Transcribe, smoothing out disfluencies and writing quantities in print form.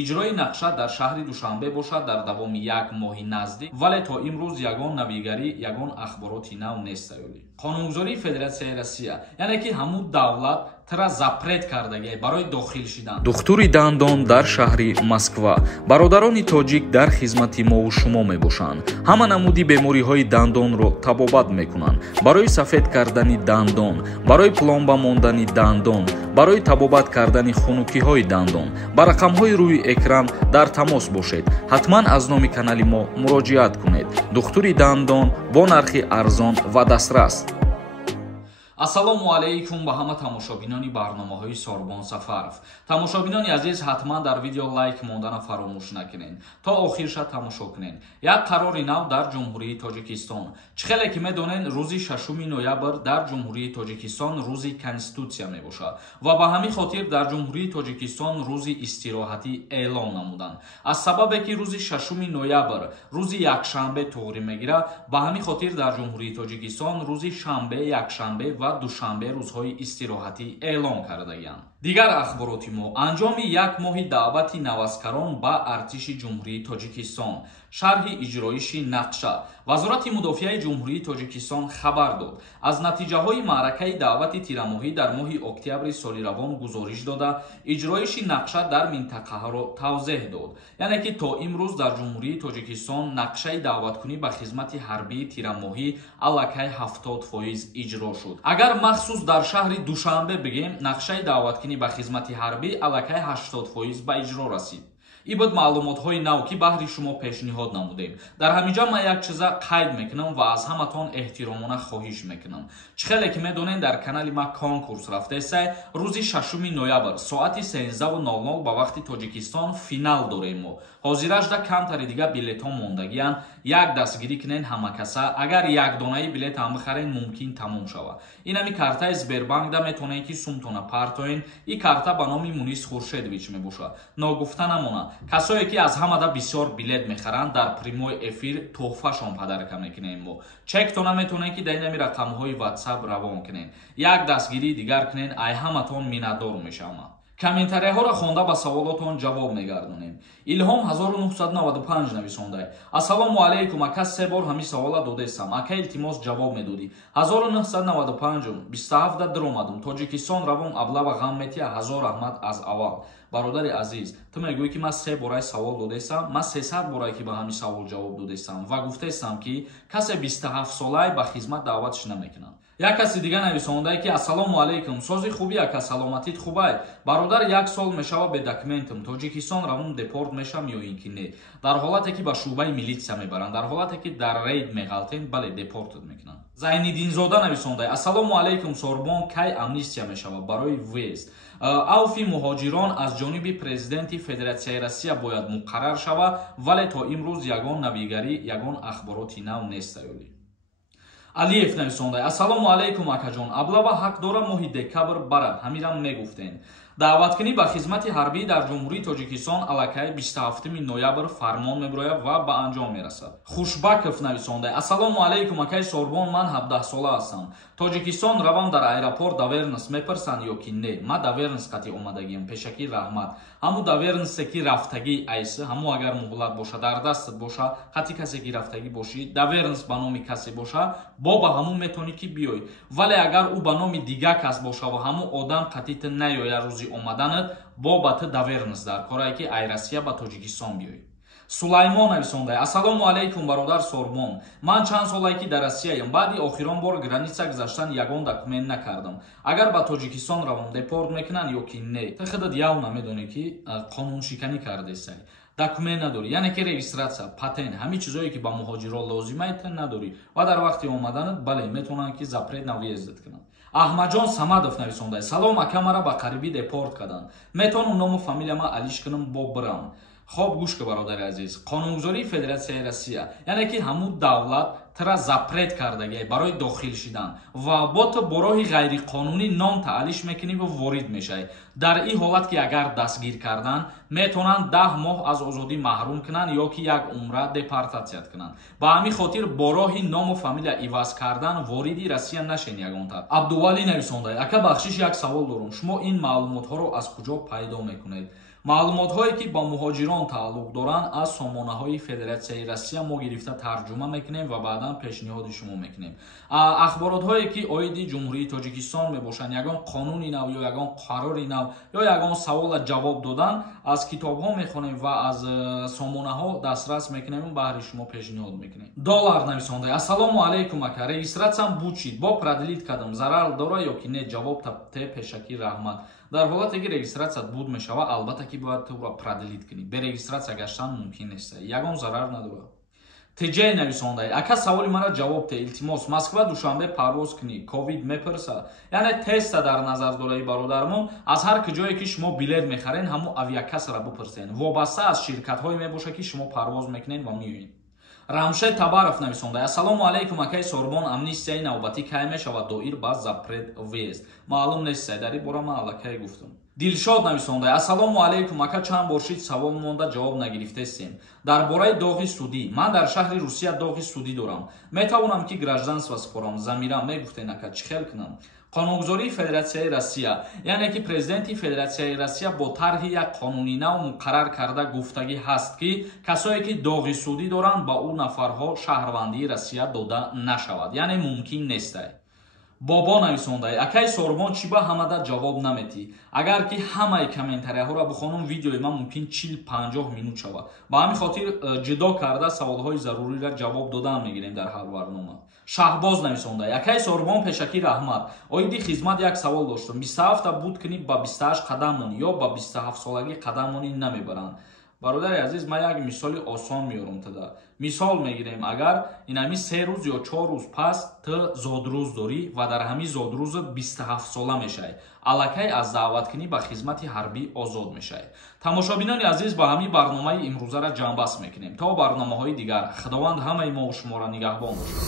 иҷрои нақша дар шаҳри Душанбе бошад дар давоми як моҳи наздик, вале то имрӯз ягон навигарӣ, ягон ахбороти нав нест аёлӣ. қонунгузории Федератсияи Россия, яъне ки ҳамун давлат тра запрет кардагӣ барои дохил шидан. Духтури дандон дар шаҳри Москва. Бародарони тоҷик дар хизмати мову шумо мебошанд. Ҳама намуди бемориҳои дандонро табобат мекунанд. Барои сафед кардани дандон, барои пломба мондани дандон, барои табобат кардани хунукиҳои дандон, ба рақамҳои рӯи экран дар тамос бошед. ҳатман аз номи канали мо муроҷиат кунед. Духтури дандон бо нархи арзон ва дастрас. ассалому алайкум ба ҳама тамошобинони барномаҳои Сорбон Сафаров. Тамошобинони азиз, ҳатман дар видео лайк мондана фаромӯш накунед. То охирша тамошо кунед. Як қарори нав дар Ҷумҳурии Тоҷикистон. Чӣ хеле ки медонед, рӯзи 6 ноябр дар Ҷумҳурии Тоҷикистон рӯзи Конститутсия мебошад ва ба ҳамин хотир дар Ҷумҳурии Тоҷикистон рӯзи истироҳатӣ эълон намуданд. Аз сабабе ки рӯзи 6 ноябр рӯзи якшанбе туғри мегирад, ба ҳамин хотир дар Ҷумҳурии Тоҷикистон рӯзи шанбе, якшанбе ва душанбе рӯзҳои истироҳатӣ эълон кардагиянд. Дигар ахбороти мо. Анҷоми як моҳи даъвати навазкарон ба артиши Ҷумҳурии Тоҷикистон. Шарҳи иҷроиши нақша. Вазорати мудофиаи Ҷумҳурии Тоҷикистон хабар дод. Аз натиҷаҳои маъракаи даъвати тирамоҳӣ дар моҳи октябри соли равон гузориш дода, иҷроиши нақша дар минтақаҳоро тавзеҳ дод. Яъне ки то имрӯз дар Ҷумҳурии Тоҷикистон нақшаи даъваткунӣ ба хизмати ҳарбии тирамоҳӣ аллакай 70% иҷро шуд. Агар махсус дар шаҳри Душанбе бигем, нақшаи даъваткунӣ ба хизмати ҳарбӣ аллакай 80% ба иҷро расид. ин буд маълумотҳои нав ки баҳри шумо пешниҳод намудем. Дар ҳаминҷа ман як чиза қайд мекунам ва аз ҳаматон эҳтиромона хоҳиш мекунам. Чӣ хеле ки медонед, дар канали ма конкурс рафтесай, рӯзи 6 ноябр соати 13:00 ба вақти Тоҷикистон финал дорем мо. ҳозирашда камтари дига билетҳо мондагиянд. Як дастгирӣ кунед ҳамакаса. Агар як донаи билетам бихарен, мумкин тамом шавад. ин ҳами картаи Сбербанкда метавонед ки сумтона партоен. ин карта ба номи Мунис Хуршедович мебошад. Ногуфта намонад. касое ки аз ҳамада бисёр билет мехаранд, дар прямой эфир тӯҳфашон падарка мекунем мо. чектона метавонед ки дар ин ҳами рақамҳои WhatsApp равон кунед. як дастгирии дигар кунед. ай ҳаматон миннатдор мешавам. комментарияҳоро хонда ба саволотон ҷавоб мегардонем. Илҳом 1995 нависондай. Ассалому алайкум, ака 3 бор ҳамин савола додесам. Ака илтимос ҷавоб медодӣ. 1995 27 диромадум. Тоҷикистон равон аблава ғам метия. ҳазор раҳмат аз аввал. бародари азиз, ту мегӯӣ ки ман 3 борай савол додесам. Ман 300 борай ки ба ҳамин савол ҷавоб додесам ва гуфтесам ки касе 27 солаи ба хизмат даъватш намекунад. як каси дига нависондай ки ассалому алайкум, сози хуби ака, саломатит хубай. бародар 1 сол мешава бе документам. Тоҷикистон равон депорт мешам ё ин ки не? дар ҳолате ки ба шӯъбаи милитсия мебаранд, дар ҳолате ки дар рейд меғалтем, бале депортат мекунанд. Зайниддинзода нависондай. Ассалому алайкум, Сорбон кай амнистия мешава барои въезд? авфи муҳоҷирон аз ҷониби президенти Федератсияи Россия бояд муқаррар шава, вале то имрӯз ягон навигарӣ, ягон ахбороти нав нест аёлӣ. Алиев нависондай. Ассалому алайкум акаҷон, аблава ҳақ дора моҳи декабр барад, ҳамирам мегуфтен. даъваткунӣ ба хизмати ҳарбӣ дар Ҷумҳурии Тоҷикистон аллакай 27 ноябр фармон мебирояд ва ба анҷом мерасад. Хушбаков нависондай. Ассалому алайкум акай Сорбон, ман 17 сола ҳастам. Тоҷикистон равам дар аэропорт Давернс мепарсанд ё ки не? Ма Давернс қати омадагиам, пешакӣ раҳмат. ҳаму Давернсе ки рафтагӣ айс, ҳаму агар муҳлат боша, дар дастат боша, қати касе ки рафтагӣ бошӣ, Давернс ба номи касе боша, бо ба ҳамун метавонӣ ки биёй. Вале агар ӯ ба номи дига кас боша ва ҳаму одам қатита наёя рӯзи омаданат, бо ба ту Давернс дар корае ки ай Россия ба Тоҷикистон биёй. Сулаймон нависондай. Ассалому алайкум бародар Сорбон. Ман чанд солае ки дар Россияям. Баъди охирон бор граница гузаштан ягон документ накардам. Агар ба Тоҷикистон равам, депорт мекунанд ё ки не? Ты худат яв намедонӣ ки қонуншиканӣ кардесай. документ надорӣ, яъне ки регистратсия, патент, ҳамин чизое ки ба муҳоҷирон лозимаи ты надорӣ ва дар вақти омаданат бале метавонанд ки запрет на въездат кунанд. Аҳмадҷон Самадов нависондай. Салом ака, мара ба қарибӣ депорт карданд. Метавонам ному фамилияма алиш кунам бо бирам. Хоб гӯш ки бародари азиз, қонунгузории Федератсияи Россия, яъне ки ҳамун давлат тра запрет кардагӣ барои дохил шидан ва бо ту бо роҳи ғайриқонунӣ ном таълиш мекунӣ ва ворид мешавӣ. Дар ин ҳолат ки агар дастгир кардан, метавонанд 10 моҳ аз озодӣ маҳрум кунанд ё ки як умра депортатсият кунанд. Ба ҳамин хотир бо роҳи ному фамилия иваз кардан вориди Россия нашен ягонтар. Абдувалӣ нависондай. Ака бахшиш, як савол дорам. Шумо ин маълумотҳоро аз куҷо пайдо мекунед? маълумотҳое ки ба муҳоҷирон тааллуқ доранд аз сомонаҳои Федератсияи Россия мо гирифта тарҷума мекунем ва баъдан пешниҳоди шумо мекунем. Ахборотҳое ки оиди ҷумҳурии Тоҷикистон мебошанд, ягон қонуни нав ё ягон қарори нав ё ягон савола ҷавоб додан аз китобҳо мехонем ва аз сомонаҳо дастрас мекунем ва баҳри шумо пешниҳод мекунем. Доллар нависонда: ассалому алайкум ака, регистратсиям буд шид, бо продлит кардам, зарар дора ё ки не? Ҷавоб те пешакӣ раҳмат. Дар ҳолате ки регистратсия буд мешава, албатта ки бояд туро продлит кунӣ. Бе регистратсия гаштан мумкин нест, ягон зарар надорад. Тиҷей нависонда: ака, саволи мара ҷавоб де, илтимос, Москва душанбе парвоз кунӣ, ковид мепарса, яъне теста дар назар дораи бародармон, аз ҳар куҷое ки шумо билет мехарен ҳаму авиакассара бупурсен, вобаста аз ширкатҳое мебошад ки шумо парвоз мекунед ва меоед. Рамшед Табаров нависонда: ассалому алайкум акаи Сорбон, амнистияи навбатӣ кай мешавад доир ба запрет въезд? Маълум нест, дар ин бора ман аллакай гуфтам. Дилшод нависонда: ассалому алайкум ака, чанд бор шид савол монда ҷавоб нагирифтестем. Дар бораи доғи судӣ, ман дар шаҳри Русия доғи судӣ дорам, метавонам ки гражданство спорам, замирам, мегуфтен ака, чӣ хел кунам? Қонунгузории Федератсияи Россия, яъне ки президенти Федератсияи Россия бо тарҳи як қонуни нав муқаррар карда гуфтагӣ ҳаст ки касое ки доғи судӣ доранд ба ӯ нафарҳо шаҳрвандии Россия дода нашавад, яъне мумкин нестай. Бобо нависондай: акаи Сорбон, чӣ ба ҳамада ҷавоб наметӣ? Агар ки ҳамаи комментарияҳоро бихонам, видеои ман мумкин 40-50 минут шавад. Ба ҳамин хотир ҷудо карда саволҳои заруриро ҷавоб додан мегирем дар ҳар барнома. Шаҳбоз нависондай: акаи Сорбон, пешакӣ раҳмат. Оиди хизмат як савол доштам. 27 буд кунӣ ба 28 қадам монӣ ё ба 27 солагӣ қадам монӣ намебаранд. Бародари азиз, ман як мисоли осон меёрам тада. Мисол мегирем, агар инами 3 рӯз ё 4 рӯз пас ту зодрӯз дорӣ ва дар ҳамин зодрӯзат 27 сола мешавӣ, аллакай аз даъваткунӣ ба хизмати ҳарбӣ озод мешавӣ. Тамошобинони азиз, ба ҳамин барномаи имрӯзара ҷамъбаст мекунем. То барномаҳои дигар, худованд ҳамаи мо шуморо нигаҳбон бошад.